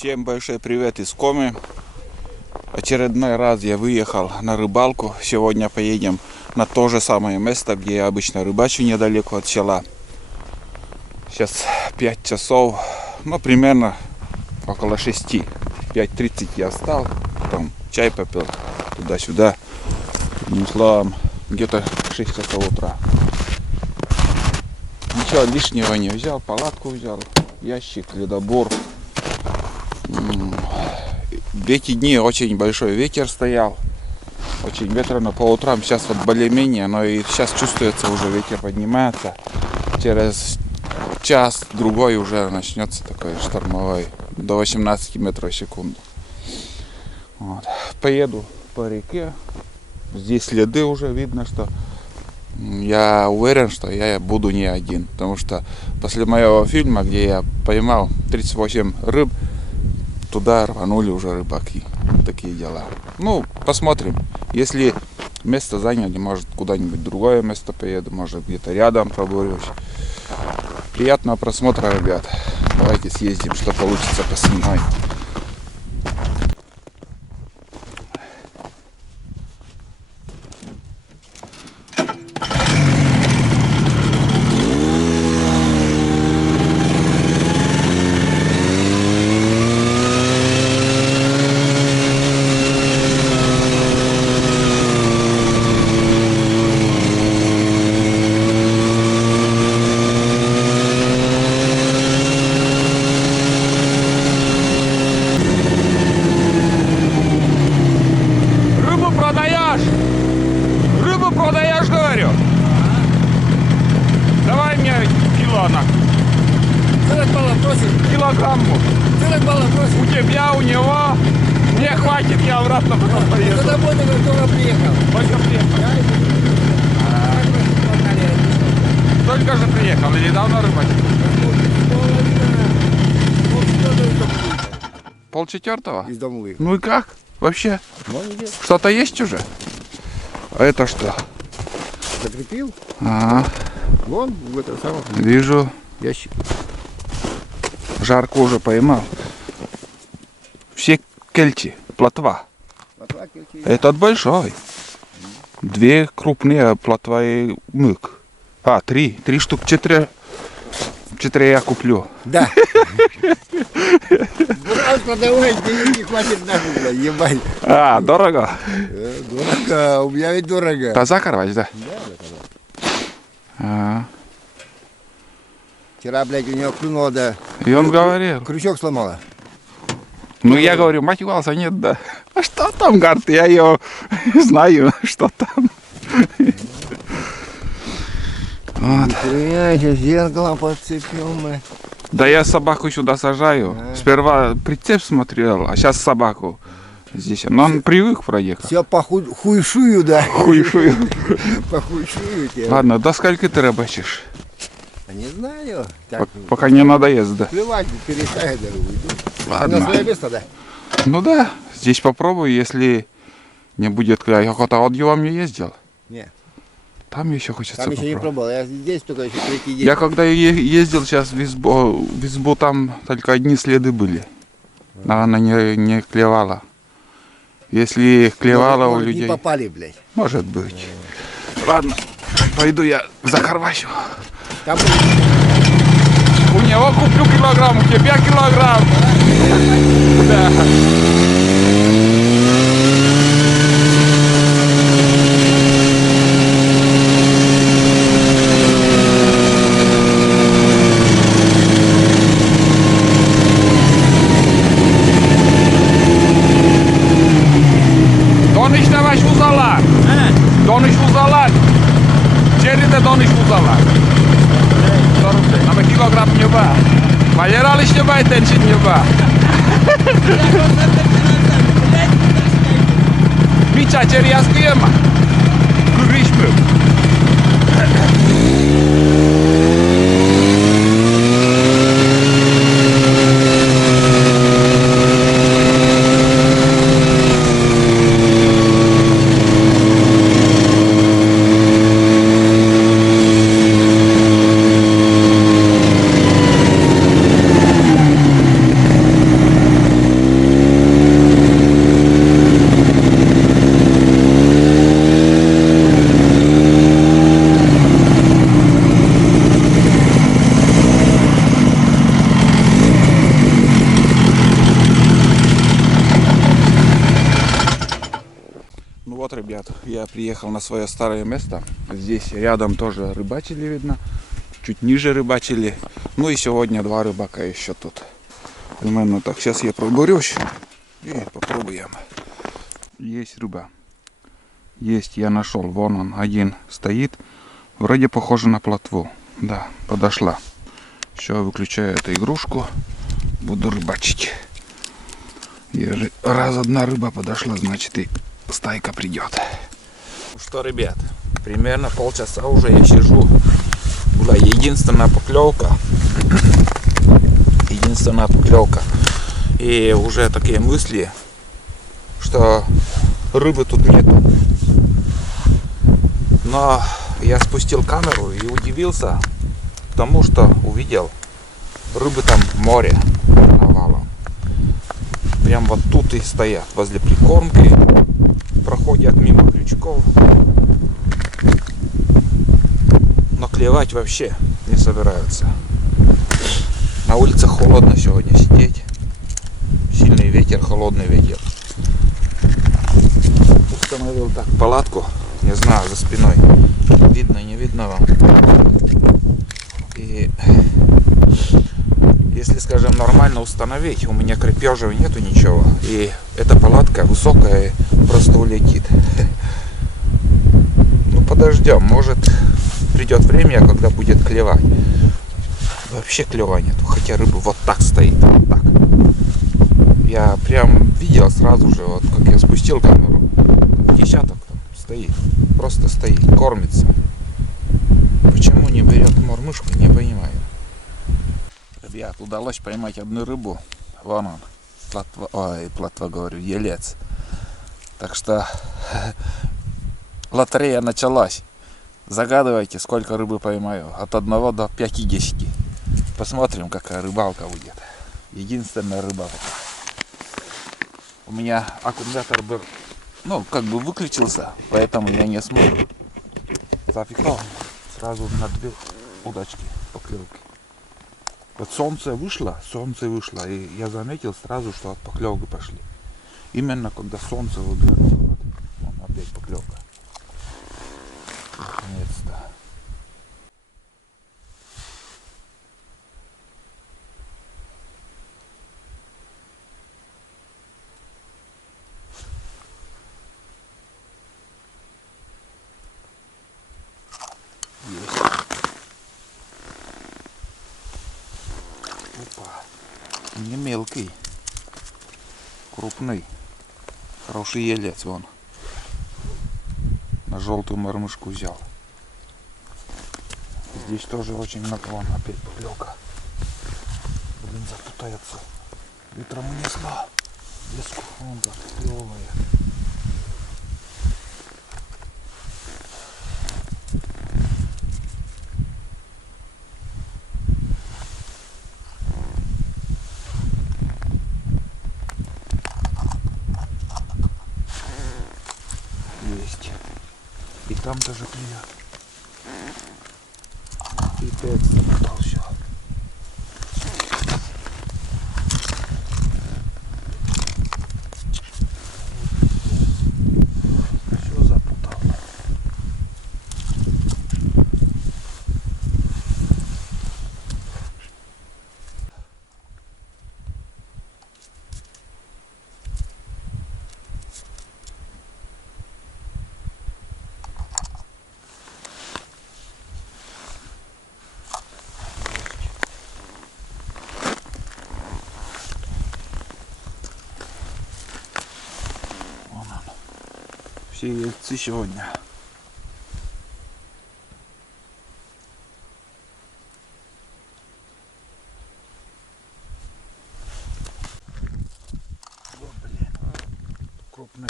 Всем большой привет из Комы. Очередной раз я выехал на рыбалку. Сегодня поедем на то же самое место, где я обычно рыбачу, недалеко от села. Сейчас 5 часов, примерно около 6. 5:30 я встал, потом чай попил туда-сюда. Одним словом, где-то 6 часов утра. Ничего лишнего не взял, палатку взял, ящик, ледобор. В эти дни очень большой ветер стоял, очень ветрено по утрам, сейчас вот более-менее, но и сейчас чувствуется уже ветер поднимается, через час-другой уже начнется такой штормовой, до 18 метров в секунду. Вот. Поеду по реке, здесь следы уже видно, что я уверен, что я буду не один, потому что после моего фильма, где я поймал 38 рыб, туда рванули уже рыбаки. Такие дела. Посмотрим. Если место заняли, может куда-нибудь другое место поеду, может где-то рядом пробурюсь. Приятного просмотра, ребят. Давайте съездим, что получится, поснимаем. Продаешь, говорю? Давай мне кило. Целых баллов просит. Килограмму. Целых баллов просит. У тебя, у него. Мне хватит, я обратно потом поеду. Когда домой, только приехал. Только приехал. Только же приехал, или недавно рыбачил? Полчетвертого? Из дома выехал. Ну и как? Вообще? Молодец. Что-то есть уже? А это что? Закрепил? Ага. Вон, в это самое. Вижу. Ящик. Жарко уже поймал. Все кельти, плотва. Этот большой. 2 крупные плотва и мык. 3 штук, 4 я куплю. Да. Буран продавай, денег не хватит нахуй, ебать. Дорого? Дорого, у меня ведь дорого. Таза корвать, да? Да. Вчера, блядь, у него клюнуло, да. И он говорил. Крючок сломала. Я говорю, мать голоса нет, да. А что там, говорит, я ее знаю, что там. Вот. Я сейчас зеркало подцепил мы. Да я собаку сюда сажаю. Сперва прицеп смотрел, а сейчас собаку здесь. Но он привык проехать. Все по хуйшую, да. Хуйшую. По хуйшую тебе. Ладно, до скольки ты рыбачишь? Не знаю. Так, Пока не надоест, да? плевать, перестаю, да, уйду. Ладно. На свое место, да. Ну да, здесь попробую, если не будет охота. Вот я вам не ездил. Не. Там еще хочется Там еще не попробовать. пробовал, я здесь только еще третий день. Я когда ездил сейчас в избу, там только одни следы были. Она не клевала. Если клевала у Может, людей... не попали, блядь. Может быть. Ладно, пойду я закарвачу. Там... У него куплю килограмм, у тебя килограмм. Да. Doniş devaş uzalar. Doniş uzalar. Ceride doniş uzalar. Ama kilogram nyoba. Majeral nyoba i ten nyoba. Bića ceriaskie ma. Kuriśmy. Вот, ребят, я приехал на свое старое место. Здесь рядом тоже рыбачили, видно. Чуть ниже рыбачили. Ну и сегодня два рыбака еще тут. Именно так. Сейчас я пробурюсь и попробуем. Есть рыба. Есть, я нашел. Вон он, один стоит. Вроде похоже на плотву. Да, подошла. Все, выключаю эту игрушку. Буду рыбачить. Раз одна рыба подошла, значит и стайка придет. Ну что, ребят, примерно полчаса уже я сижу. Была единственная поклевка. Единственная поклевка. И уже такие мысли, что рыбы тут нету. Но я спустил камеру и удивился тому, что увидел рыбы там море навалом. Прям вот тут и стоят, возле прикормки, проходят мимо крючков. Но клевать вообще не собираются. На улице холодно сегодня сидеть. Сильный ветер, холодный ветер. Установил так палатку, не знаю, за спиной. Видно, не видно вам. И если, скажем, нормально установить, у меня крепежей нету ничего. И эта палатка высокая, просто улетит. Ну, подождем, может придет время, когда будет клевать. Вообще клева нету, хотя рыба вот так стоит, вот так. Я прям видел сразу же, вот как я спустил камеру, десяток там стоит, просто стоит, кормится. Почему не берет мормышку, не понимаю. Ребят, удалось поймать одну рыбу. Вон он, плотва, говорю, елец. Так что лотерея началась. Загадывайте, сколько рыбы поймаю. От 1 до 50. Посмотрим, какая рыбалка будет. Единственная рыба. У меня аккумулятор был, ну, как бы выключился, поэтому я не смог зафиксировать сразу на 2 удочки поклевки. Вот солнце вышло, и я заметил сразу, что от поклевки пошли. Именно когда солнце выглянуло. Вот. Вон опять поклевка. Наконец-то. Есть. Опа. Не мелкий. Крупный. Хороший елец вон. На желтую мормышку взял. Здесь тоже очень много. Вон опять поклевка. Блин, запутается. Ветром унесло. Леску. Вон так клевая. Есть. И там тоже клюет. И опять запутал все. Все запутал. Все яйцы сегодня. О, блин. Крупный.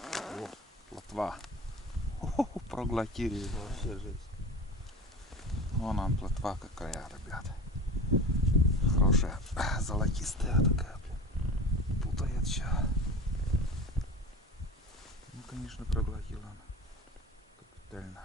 О, плотва. Проглотили. Вообще жесть. Вон он, плотва какая, ребят. Хорошая. Золотистая такая, блин. Путает все. Ну, конечно, проглотила она. Капитально.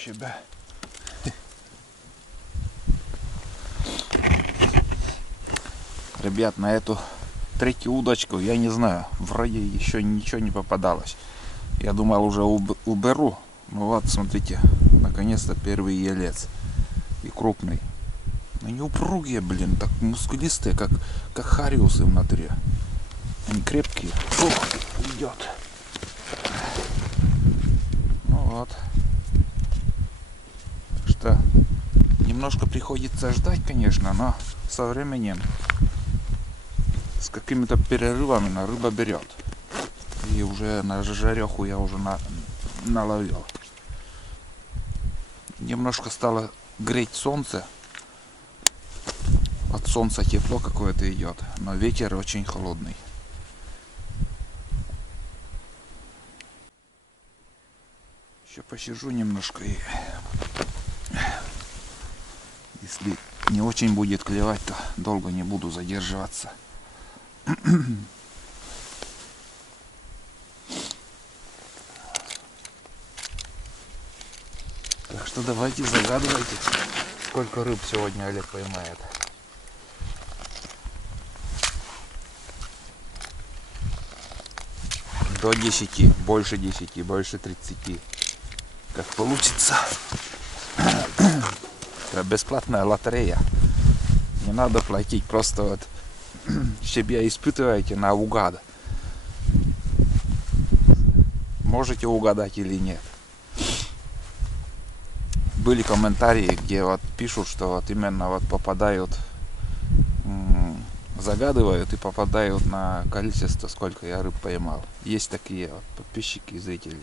себе. Ребят, на эту третью удочку, я не знаю, вроде еще ничего не попадалось. Я думал, уже уберу. Ну вот, смотрите, наконец-то первый елец. И крупный. Но не упругие, блин, так мускулистые, как хариусы внутри. Они крепкие. Ух, идет. Ну вот. Так что немножко приходится ждать, конечно, но со временем с какими-то перерывами рыба берет. И уже на жареху я уже наловил. Немножко стало греть солнце. От солнца тепло какое-то идет, но ветер очень холодный. Еще посижу немножко и если не очень будет клевать, то долго не буду задерживаться. Так что давайте загадывайте, сколько рыб сегодня Олег поймает. До 10, больше 10, больше 30. Как получится. Это бесплатная лотерея. Не надо платить, просто вот себя испытываете на угад. Можете угадать или нет. Были комментарии, где вот пишут, что вот именно вот попадают, загадывают и попадают на количество, сколько я рыб поймал. Есть такие вот подписчики и зрители.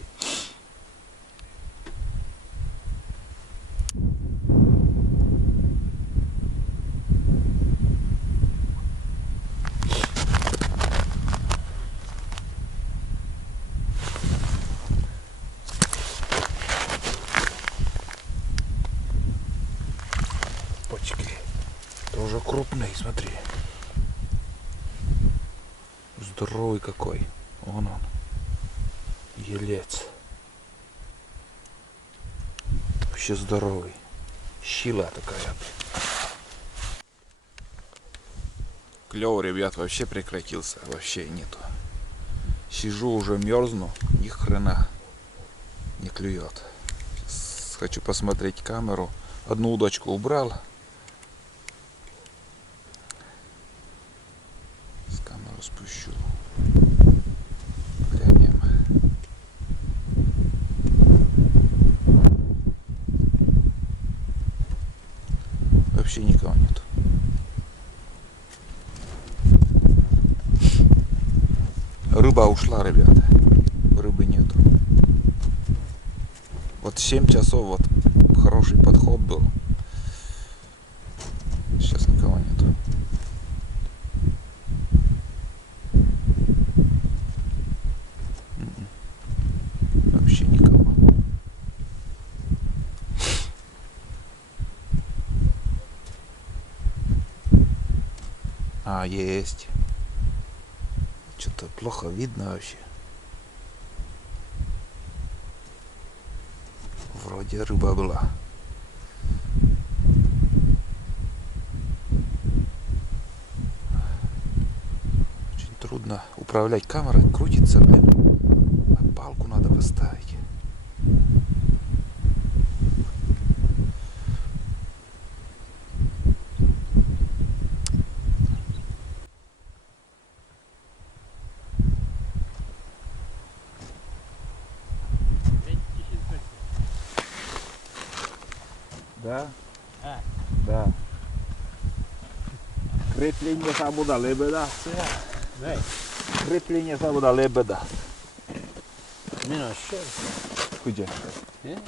Почки. Тоже крупный, смотри. Здоровый какой. Вон он. Елец. Вообще здоровый. Щила такая. Клёв, ребят, вообще прекратился. Вообще нету. Сижу, уже мерзну. Ни хрена не клюет. Сейчас хочу посмотреть камеру. Одну удочку убрал. С камеру спущу. Глянем. Вообще никого нету. Рыба ушла, ребята. Рыбы нету. Вот 7 часов вот хороший подход был. Сейчас никого нету. Вообще никого. А, есть. Что-то плохо видно вообще. Вроде рыба была. Очень трудно управлять камерой, крутится, блин. А палку надо поставить. Да? Да. Крепление забуда лебеда. Nej, Крепление забуда лебеда. mina kör. Где? Yes.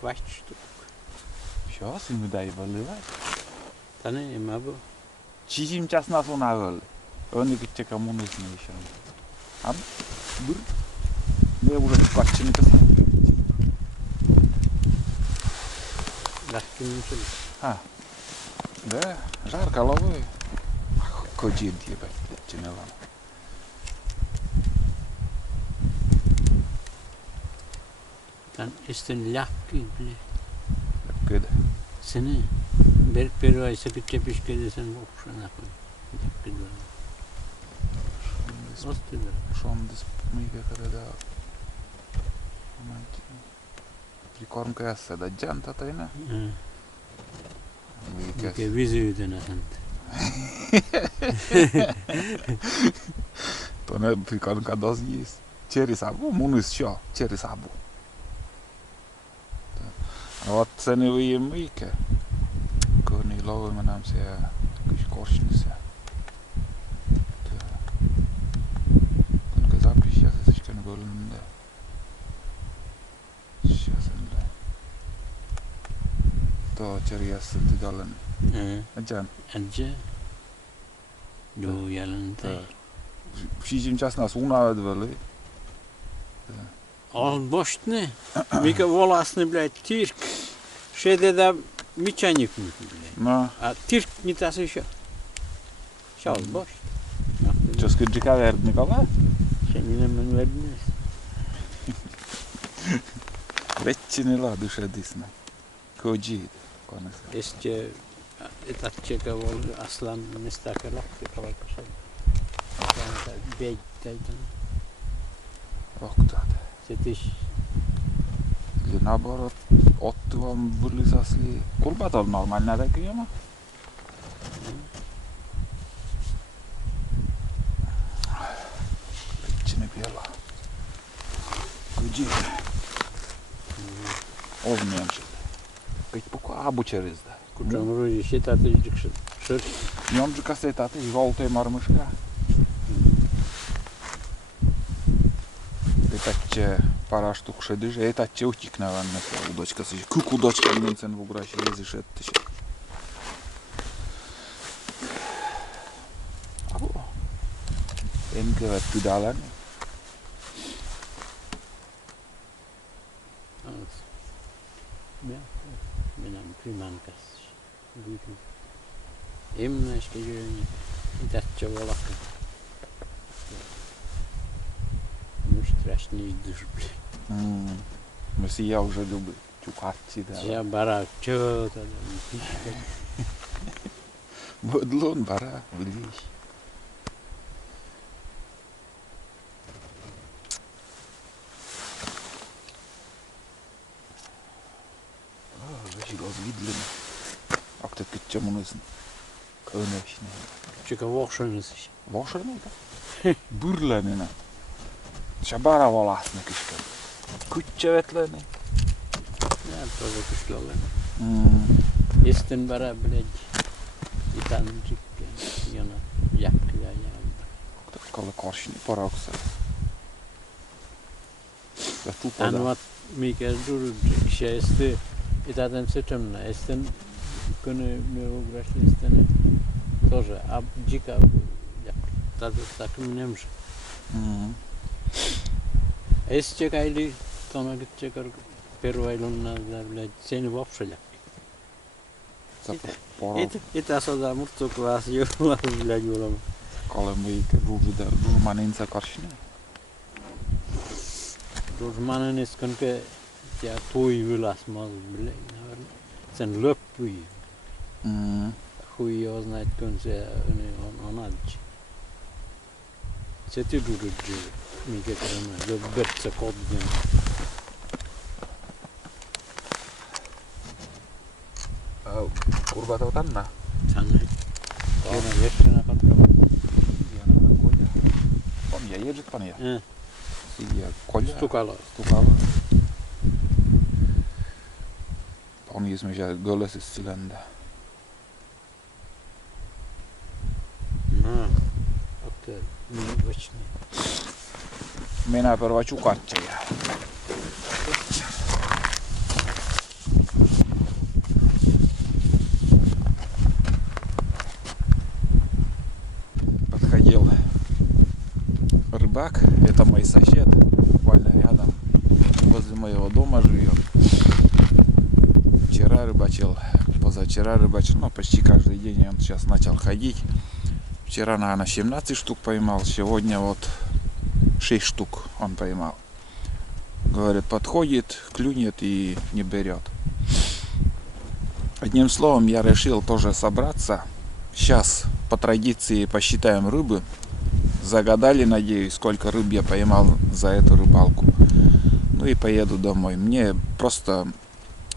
Kvarts. Сейчас ему дай выливать. Den är med på. Чизим час нас унавел. Он и где кому нужно еще. А? Бур. Я уже квартиры не писал. Verkligen inte. А. Да, жарко ловой. Коджин ебать, тянелан. Tän isten läkki, bile. Kyllä. Seni. Pervaisa pitää piskellä sen vuoksena, kun läkki tulee. Osti vielä. Šondis, mikä katsotaan. Prikormka jässä, da janta tai nä. Mikä? Mikä visyytenä häntä. Tuonne prikormka dozjis. Čerisabu, munis šio, čerisabu. Oot sen ju mikä. Kun niin lauimenam se kys korsnis ja. Kun ka zapis ja se sitten golun da. Şasenle. To čerias tidalan. Ajan. Adja. Joo, jälleen tai. Všížím čas na suunavat veli. On boštne. Mikä volasne, blядь, tirk. Šededa mičanik, blядь. No, A tirk mitä se še. Se on bošt. čo skydžika verdnikova? Se enemmän vednes. Vetsinila duše disne. Kodžid. Konec. Este etatčeka vol aslan nestaka lahti kalakasa. Bejtäitä. Rohkutad. Se tis. Eli naborot ottuvan burlisasli. Kulbat on normaalina tekijämä. Vetsini piela. Kodžid. Ovnijem se. Keď poko abučerizda. Kutran ruži šitati jikšet. Šer. Njomđika se tate žoltoj marmuška. Etače paraštuk šediže, etače utikne van nese udочка se. Kuk udочка nincen v ugraši jeziš ettiše. Abo. Enke vet pidalan. Ja. Minä priman kanssa. Emmäskä jöni. Itätsä volakka. Страшный душ, блядь. Мысли я уже люблю. Чукатти, да. Я барак, чё тогда? Бодлон бара, влезь. Вещи разгидлены. А кто к чему нужен? Конечно. Чека вошенес. Вошерный, да? Бурленина. Shabara valasne kyskä. Kutsevetleni. Ja, тоже кышлалы. Естен бара, блядь. Итан жиккен. Яна jäkkiä jäällä. Kalle korsni parauksella. Ja Tän vat mikä durudrik. Ja este itaten setemna. Esten kone me ugrasli estene. Тоже. А джика. Тада так минемш. Este kaili tonakin tsekar pervailunna blядь sen vopsella. Itä sada murtukvaas juhla blядь julma. Kalle mikä Rurmaninsa korsni. Rurmanen iskonke ja tui ylas mal blядь. Sen löppui. Hui oznait kun se on adji. Se tidurudji. Mikä kerran löbbetsä kodjen. Kurva tau tänne. Tänne. Kaana jäsenä kattava. On ja ježit pan je. Ja kolja. Stukala. On je smysl göllesis silända. No. Okei. Niin večni. Minä perva čukatčeja. Подходил рыбак, это мой сосед, буквально рядом, возле моего дома живет. Вчера рыбачил, позавчера рыбачил, ну почти каждый день он сейчас начал ходить. Вчера, наверное, 17 штук поймал, сегодня вот 6 штук он поймал. говорит, подходит, клюнет и не берет. Одним словом, я решил тоже собраться. Сейчас по традиции посчитаем рыбы. Загадали, надеюсь, сколько рыб я поймал за эту рыбалку. Ну и поеду домой. Мне просто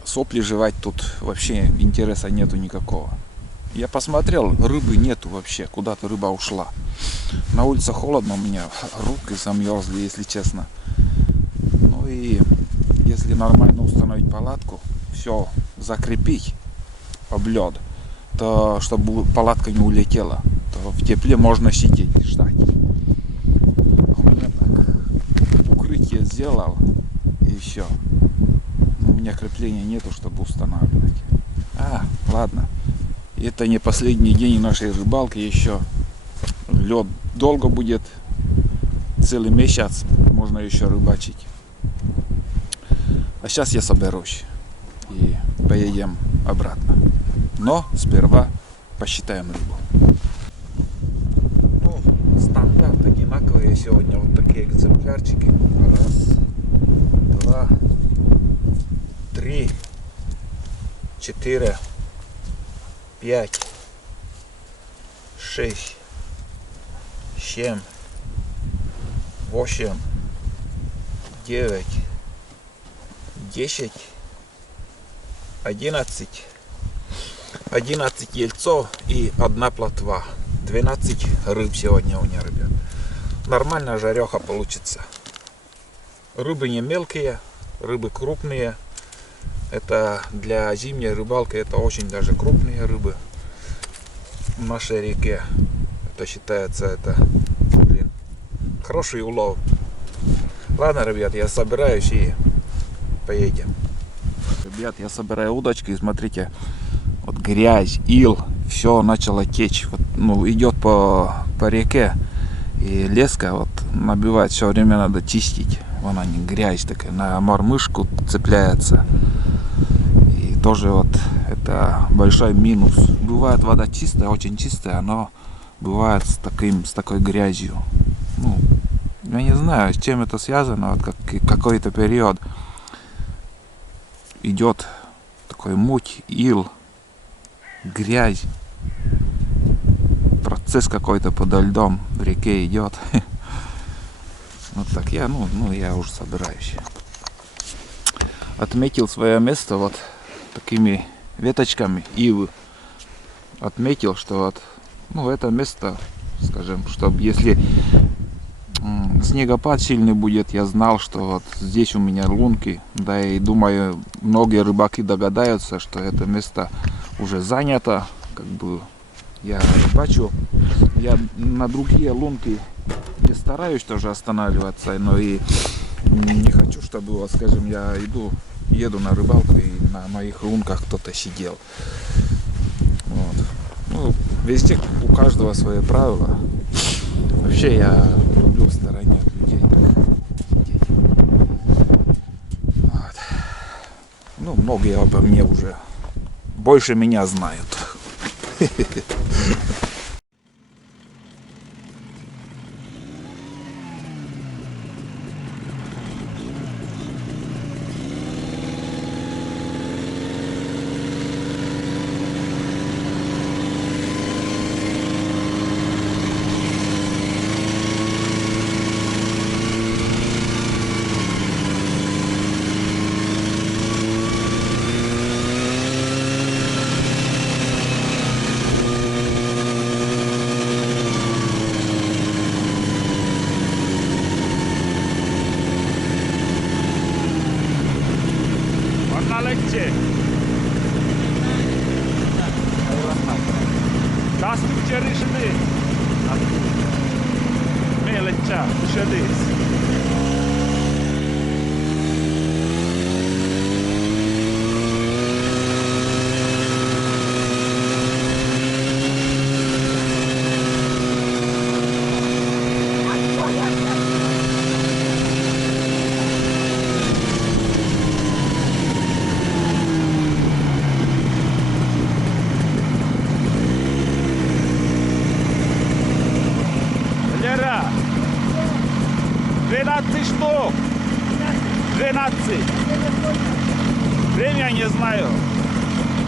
сопли жевать тут вообще интереса нету никакого. Я посмотрел, рыбы нету вообще, куда-то рыба ушла. На улице холодно, у меня руки замерзли, если честно. Ну и если нормально установить палатку, все закрепить об лед, то чтобы палатка не улетела, то в тепле можно сидеть и ждать. У меня так укрытие сделал и все. У меня крепления нету, чтобы устанавливать. Ладно. Это не последний день нашей рыбалки еще. Лед долго будет. Целый месяц можно еще рыбачить. А сейчас я соберусь и поедем обратно. Но сперва посчитаем рыбу. Ну, стандарт одинаковые сегодня. Вот такие экземплярчики. Раз, два, три, 4, 5, 6, 7, 8, 9, 10, 11, 11 ельцов и одна плотва. 12 рыб сегодня у меня, ребят. Нормальная жареха получится. Рыбы не мелкие, рыбы крупные. Это для зимней рыбалки, это очень даже крупные рыбы в нашей реке. Это считается, хороший улов. Ладно, ребят, я собираюсь и поедем. Ребят, я собираю удочки и смотрите, вот грязь, ил, все начало течь. Вот, идет по реке и леска вот набивает, все время надо чистить. Вон они, грязь такая, на мормышку цепляется. Тоже вот это большой минус. Бывает вода чистая, очень чистая, но бывает с такой грязью. Я не знаю, с чем это связано. Вот какой-то период идет такой муть, ил, грязь. Процесс какой-то подо льдом в реке идет. Вот так я уже собираюсь. Отметил свое место вот такими веточками ивы. Отметил, что это место, скажем, чтобы если снегопад сильный будет, я знал, что вот здесь у меня лунки. Да, и думаю, многие рыбаки догадаются, что это место уже занято. Как бы я рыбачу. Я на другие лунки не стараюсь тоже останавливаться, но и не хочу, чтобы, вот, скажем, я еду на рыбалку и на моих лунках кто-то сидел. Вот. Везде у каждого свои правила. Вообще я люблю в стороне от людей так сидеть. Вот. Многие обо мне уже больше меня знают. Lecie. Taas nyt Jerry meille tää, Shedis. Velați штук! 12. Время не знаю.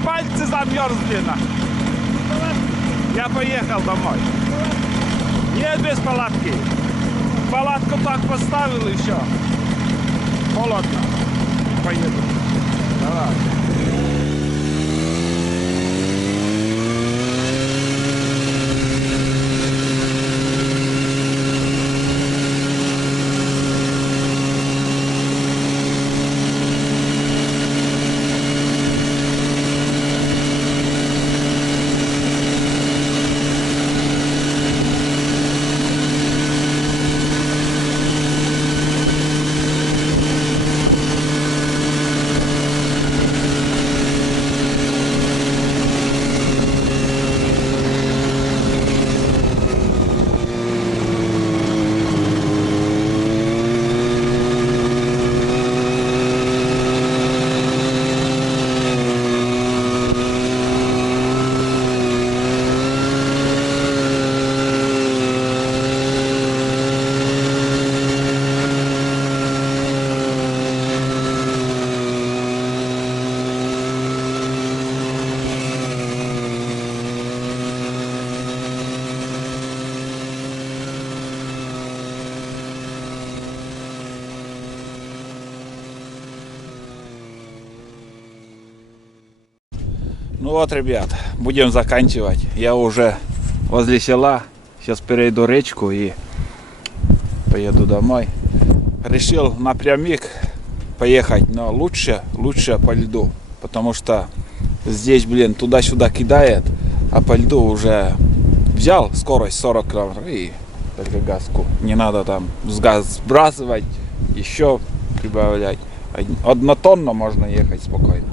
Пальцы замерзли. Я поехал домой. Нет, без палатки. Палатку так поставил еще. Холодно. Поеду. Давай. Ну вот, ребят, будем заканчивать. Я уже возле села. Сейчас перейду речку и поеду домой. Решил напрямик поехать, но лучше по льду. Потому что здесь, блин, туда-сюда кидает, а по льду уже взял скорость 40 км и только газку. Не надо там с газ сбрасывать, еще прибавлять. Однотонно можно ехать спокойно.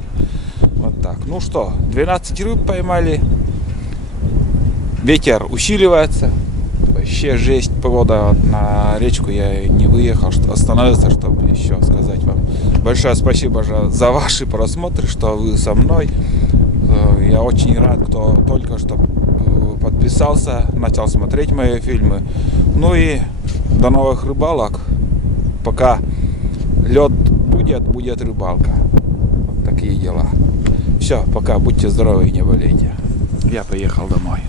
Вот так. Ну что, 12 рыб поймали. Ветер усиливается. Вообще жесть погода. На речку я не выехал, что остановился, чтобы еще сказать вам большое спасибо за ваши просмотры, что вы со мной. Я очень рад, кто только что подписался, начал смотреть мои фильмы. Ну и до новых рыбалок. Пока лед будет рыбалка. Вот такие дела. Все, пока, будьте здоровы и не болейте. Я поехал домой.